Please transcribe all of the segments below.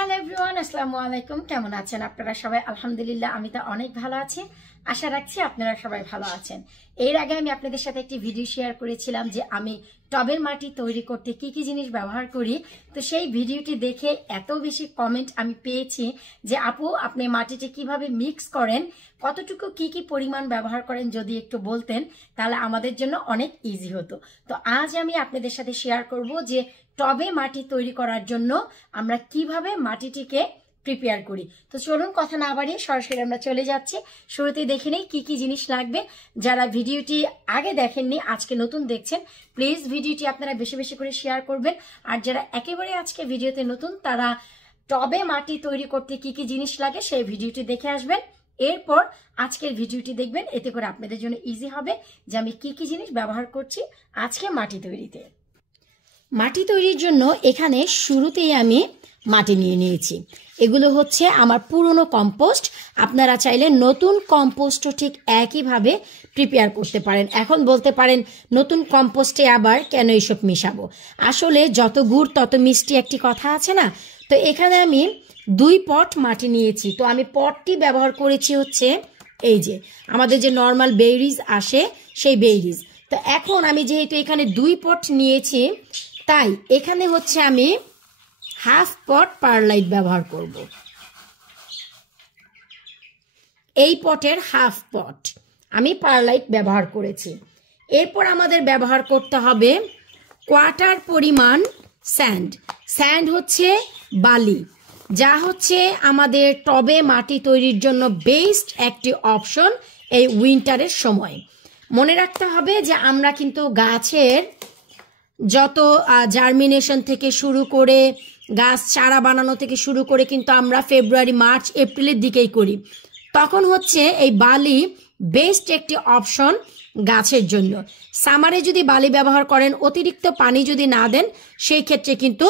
Hello everyone, আসসালামু আলাইকুম। কেমন আছেন আপনারা সবাই? আলহামদুলিল্লাহ, আমি তো অনেক ভালো আছি। আশা রাখছি আপনারা সবাই ভালো আছেন। এর আগে আমি আপনাদের সাথে একটি ভিডিও শেয়ার করেছিলাম যে আমি টবের মাটি তৈরি করতে কি কি জিনিস ব্যবহার করি। তো সেই ভিডিওটি দেখে এত বেশি কমেন্ট আমি পেয়েছি যে আপু, আপনি মাটিটি কিভাবে মিক্স করেন, কতটুকু কি কি পরিমাণ ব্যবহার করেন, যদি একটু বলতেন তাহলে আমাদের জন্য অনেক ইজি হতো। তো আজ আমি আপনাদের সাথে শেয়ার করব যে টবে মাটি তৈরি করার জন্য আমরা কিভাবে মাটিটিকে প্রিপেয়ার করি। তো চলুন কথা না বাড়িয়ে সরাসরি আমরা চলে যাচ্ছি। শুরুতেই দেখে নেই কি কি জিনিস লাগবে। যারা ভিডিওটি আগে দেখেননি, আজকে নতুন দেখছেন, প্লিজ ভিডিওটি আপনারা বেশি বেশি করে শেয়ার করবেন। আর যারা একেবারে আজকে ভিডিওতে নতুন, তারা টবে মাটি তৈরি করতে কি কি জিনিস লাগে সেই ভিডিওটি দেখে আসবেন। এরপর আজকের ভিডিওটি দেখবেন, এতে করে আপনাদের জন্য ইজি হবে যে আমি কি কি জিনিস ব্যবহার করছি আজকে মাটি তৈরিতে। মাটি তৈরির জন্য এখানে শুরুতেই আমি মাটি নিয়ে নিয়েছি। এগুলো হচ্ছে আমার পুরনো কম্পোস্ট। আপনারা চাইলে নতুন কম্পোস্টও ঠিক একইভাবে প্রিপেয়ার করতে পারেন। এখন বলতে পারেন নতুন কম্পোস্টে আবার কেন এইসব মিশাবো? আসলে যত গুড় তত মিষ্টি একটি কথা আছে না? তো এখানে আমি 2 পট মাটি নিয়েছি। তো আমি পটটি ব্যবহার করেছি হচ্ছে এই যে আমাদের যে নর্মাল বেরিজ আসে সেই বেরিজ। তো এখন আমি যেহেতু এখানে 2 পট নিয়েছি, তাই এখানে হচ্ছে আমি হাফ পট পারলাইট ব্যবহার করব। এই পটের হাফ পট আমি পারলাইট ব্যবহার করেছি। এরপর আমাদের ব্যবহার করতে হবে কোয়ার্টার পরিমাণ স্যান্ড। স্যান্ড হচ্ছে বালি, যা হচ্ছে আমাদের টবে মাটি তৈরির জন্য বেস্ট একটি অপশন এই উইন্টারের সময়। মনে রাখতে হবে যে আমরা কিন্তু গাছের যত জার্মিনেশন থেকে শুরু করে গাছ চারা বানানো থেকে শুরু করে কিন্তু আমরা ফেব্রুয়ারি, মার্চ, এপ্রিলের দিকেই করি। তখন হচ্ছে এই বালি বেস্ট একটি অপশন গাছের জন্য। সামারে যদি বালি ব্যবহার করেন, অতিরিক্ত পানি যদি না দেন, সেই ক্ষেত্রে কিন্তু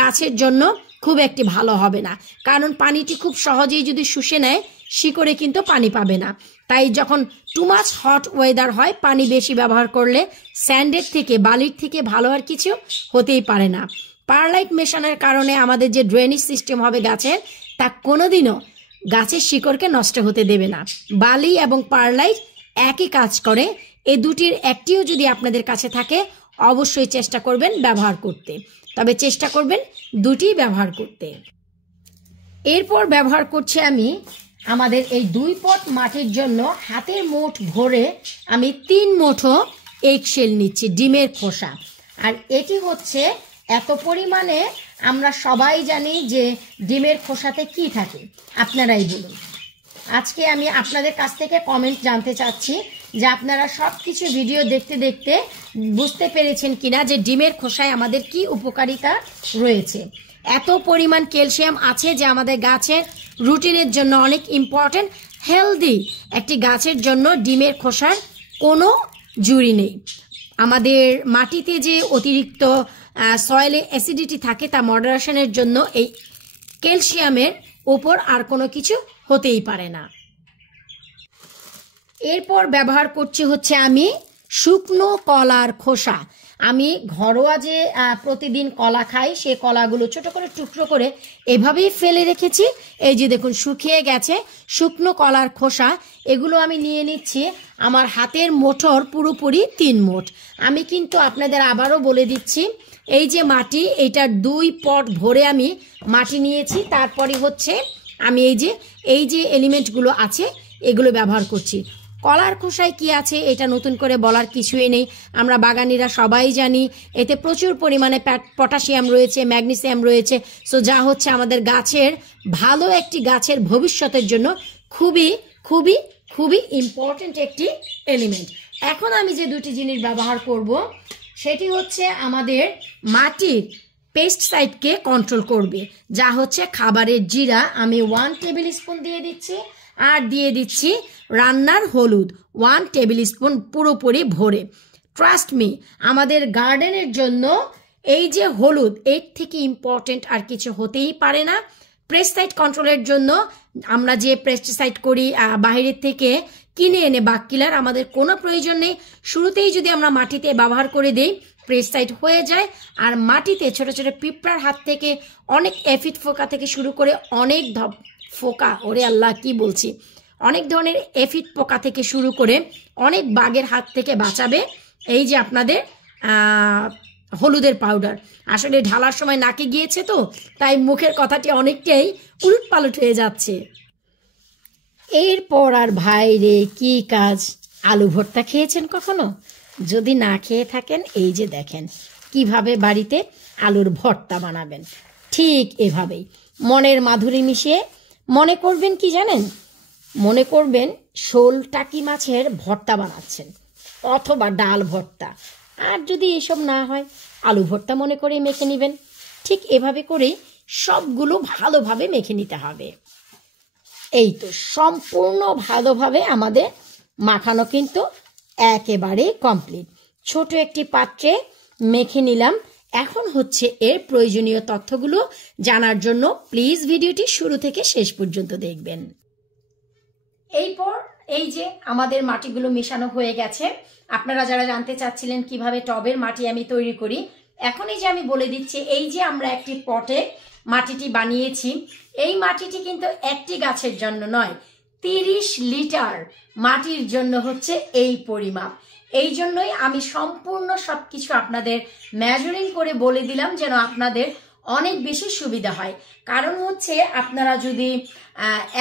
গাছের জন্য খুব একটি ভালো হবে না। কারণ পানিটি খুব সহজেই যদি শুষে নেয়, শিকড়ে কিন্তু পানি পাবে না। তাই যখন টু মাচ হট ওয়েদার হয়, পানি বেশি ব্যবহার করলে স্যান্ডের থেকে, বালির থেকে ভালো আর কিছু হতেই পারে না। পারলাইট মেশানোর কারণে আমাদের যে ড্রেনেজ সিস্টেম হবে গাছের, তা কোনোদিনও গাছের শিকড়কে নষ্ট হতে দেবে না। বালি এবং পারলাইট একই কাজ করে। এই দুটির একটিও যদি আপনাদের কাছে থাকে, অবশ্যই চেষ্টা করবেন ব্যবহার করতে। তবে চেষ্টা করবেন দুটি ব্যবহার করতে। এরপর ব্যবহার করছি আমি আমাদের এই 2 পট মাটির জন্য হাতের মুঠ ভরে আমি 3 মুঠো এগশেল নিচ্ছি, ডিমের খোসা। আর এটি হচ্ছে এত পরিমাণে, আমরা সবাই জানি যে ডিমের খোসাতে কি থাকে, আপনারাই বলুন। আজকে আমি আপনাদের কাছ থেকে কমেন্ট জানতে চাচ্ছি যে আপনারা সব কিছু ভিডিও দেখতে দেখতে বুঝতে পেরেছেন কিনা যে ডিমের খোসায় আমাদের কি উপকারিতা রয়েছে। এত পরিমাণ ক্যালসিয়াম আছে যে আমাদের গাছের রুটিনের জন্য অনেক ইম্পর্টেন্ট। হেলদি একটি গাছের জন্য ডিমের খোসার কোনো জুড়ি নেই। আমাদের মাটিতে যে অতিরিক্ত সয়েলে অ্যাসিডিটি থাকে, তা মডারেশনের জন্য এই ক্যালসিয়ামের উপর আর কোনো কিছু হতেই পারে না। এরপর ব্যবহার করছি হচ্ছে আমি শুকনো কলার খোসা। আমি ঘরোয়া যে প্রতিদিন কলা খাই, সে কলাগুলো ছোট করে টুকরো করে এভাবেই ফেলে রেখেছি। এই যে দেখুন, শুকিয়ে গেছে শুকনো কলার খোসা। এগুলো আমি নিয়ে নিচ্ছি আমার হাতের মুঠোর পুরোপুরি 3 মুঠ। আমি কিন্তু আপনাদের আবারও বলে দিচ্ছি, এই যে মাটি, এইটার 2 পট ভরে আমি মাটি নিয়েছি। তারপরে হচ্ছে আমি এই যে এলিমেন্টগুলো আছে এগুলো ব্যবহার করছি। কলার খোসায় কি আছে এটা নতুন করে বলার কিছুই নেই, আমরা বাগানিরা সবাই জানি। এতে প্রচুর পরিমাণে পটাশিয়াম রয়েছে, ম্যাগনেসিয়াম রয়েছে। সো যা হচ্ছে আমাদের গাছের ভালো একটি গাছের ভবিষ্যতের জন্য খুবই খুবই খুবই ইম্পর্টেন্ট একটি এলিমেন্ট। এখন আমি যে 2টি জিনিস ব্যবহার করব, সেটি হচ্ছে আমাদের মাটির পেস্টিসাইডকে কন্ট্রোল করবে, যা হচ্ছে খাবারের জিরা। আমি 1 টেবিল স্পুন দিয়ে দিচ্ছি। আর দিয়ে দিচ্ছি রান্নার হলুদ 1 টেবিল স্পুন পুরোপুরি ভরে। ট্রাস্ট মি, আমাদের গার্ডেনের জন্য এই যে হলুদ, এর থেকে ইম্পর্টেন্ট আর কিছু হতেই পারে না। পেস্টিসাইড কন্ট্রোলের জন্য আমরা যে পেস্টিসাইড করি বাইরের থেকে কিনে এনে, বাক কিলার আমাদের কোনো প্রয়োজন নেই। শুরুতেই যদি আমরা মাটিতে ব্যবহার করে দেই, প্রেসাইড হয়ে যায়। আর মাটিতে ছোট ছোট পিঁপড়ার হাত থেকে অনেক এফিড পোকা থেকে শুরু করে অনেক পোকা, ওরে আল্লাহ কি বলছি, অনেক ধরনের এফিড পোকা থেকে শুরু করে অনেক বাঘের হাত থেকে বাঁচাবে এই যে আপনাদের হলুদের পাউডার। আসলে ঢালার সময় নাকে গিয়েছে তো, তাই মুখের কথাটি অনেকটাই উলটপালট হয়ে যাচ্ছে। এরপর আর ভাই রে কি কাজ, আলু ভর্তা খেয়েছেন কখনো? যদি না খেয়ে থাকেন, এই যে দেখেন কিভাবে বাড়িতে আলুর ভর্তা বানাবেন। ঠিক এভাবেই মনের মাধুরী মিশিয়ে মনে করবেন কি জানেন, মনে করবেন শোল টাকি মাছের ভর্তা বানাচ্ছেন অথবা ডাল ভর্তা। আর যদি এসব না হয়, আলু ভর্তা মনে করে মেখে নেবেন। ঠিক এভাবে করেই সবগুলো ভালোভাবে মেখে নিতে হবে। এই তো সম্পূর্ণ ভালোভাবে আমাদের মাখানো কিন্তু একেবারে কমপ্লিট। ছোট একটি পাত্রে মেখে নিলাম। এখন হচ্ছে এর প্রয়োজনীয় তথ্যগুলো জানার জন্য প্লিজ ভিডিওটি শুরু থেকে শেষ পর্যন্ত দেখবেন। এরপর এই যে আমাদের মাটিগুলো মেশানো হয়ে গেছে। আপনারা যারা জানতে চাচ্ছিলেন কিভাবে টবের মাটি আমি তৈরি করি, এখন এই যে আমি বলে দিচ্ছি, এই যে আমরা একটি পটে মাটিটি বানিয়েছি, এই মাটিটি কিন্তু একটি গাছের জন্য নয়, 30 লিটার মাটির জন্য হচ্ছে এই পরিমাপ। এই জন্যই আমি সম্পূর্ণ সবকিছু আপনাদের মেজারিং করে বলে দিলাম, যেন আপনাদের অনেক বেশি সুবিধা হয়। কারণ হচ্ছে আপনারা যদি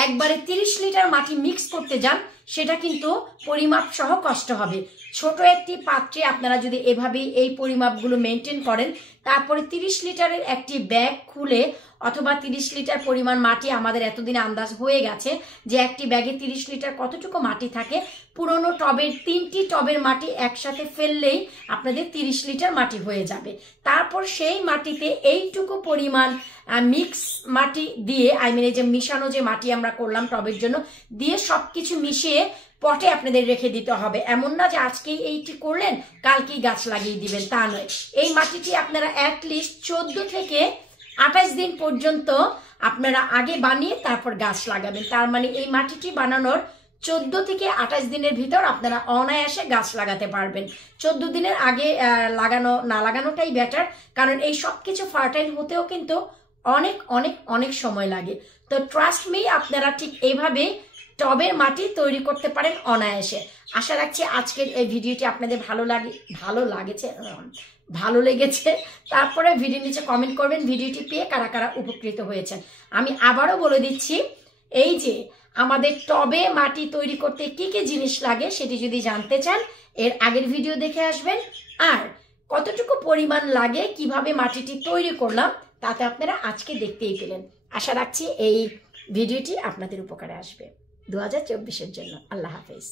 একবারে 30 লিটার মাটি মিক্স করতে যান, সেটা কিন্তু পরিমাপ সহ কষ্ট হবে। ছোট একটি পাত্রে আপনারা যদি এভাবেই এই পরিমাপগুলো মেনটেন করেন, তারপরে 30 লিটারের একটি ব্যাগ খুলে অথবা 30 লিটার পরিমাণ মাটি, আমাদের এতদিনে আন্দাজ হয়ে গেছে যে একটি ব্যাগে 30 লিটার কতটুকু মাটি থাকে। পুরনো টবের 3টি টবের মাটি একসাথে ফেললেই আপনাদের 30 লিটার মাটি হয়ে যাবে। তারপর সেই মাটিতে এইটুকু পরিমাণ মিক্স মাটি দিয়ে, এই যে মিশানো যে মাটি আমরা করলাম টবের জন্য, দিয়ে সবকিছু মিশিয়ে পটে আপনাদের রেখে দিতে হবে। এমন না যে আজকেই এইটি করলেন কালকেই গাছ লাগিয়ে দিবেন, তা নয়। এই মাটিটি আপনারা অ্যাটলিস্ট 14 থেকে 28 দিন পর্যন্ত আপনারা আগে বানিয়ে তারপর গাছ লাগাবেন। তার মানে এই মাটিটি বানানোর 14 থেকে 28 দিনের ভিতর আপনারা অনায়াসে গাছ লাগাতে পারবেন। 14 দিনের আগে লাগানোটাই বেটার, কারণ এই সব কিছু ফার্টাইল হতেও কিন্তু অনেক অনেক অনেক সময় লাগে। তো ট্রাস্ট মি, আপনারা ঠিক এইভাবে টবের মাটি তৈরি করতে পারেন অনায়াসে। আশা রাখছি আজকের এই ভিডিওটি আপনাদের ভালো লেগেছে। তারপরে ভিডিও নিচে কমেন্ট করবেন ভিডিওটি পেয়ে কারা কারা উপকৃত হয়েছেন। আমি আবারও বলে দিচ্ছি, এই যে আমাদের টবে মাটি তৈরি করতে কি কি জিনিস লাগে সেটি যদি জানতে চান, এর আগের ভিডিও দেখে আসবেন। আর কতটুকু পরিমাণ লাগে, কিভাবে মাটিটি তৈরি করলাম, তাতে আপনারা আজকে দেখতেই পেলেন। আশা রাখছি এই ভিডিওটি আপনাদের উপকারে আসবে 2024-এর জন্য। আল্লাহ হাফেজ।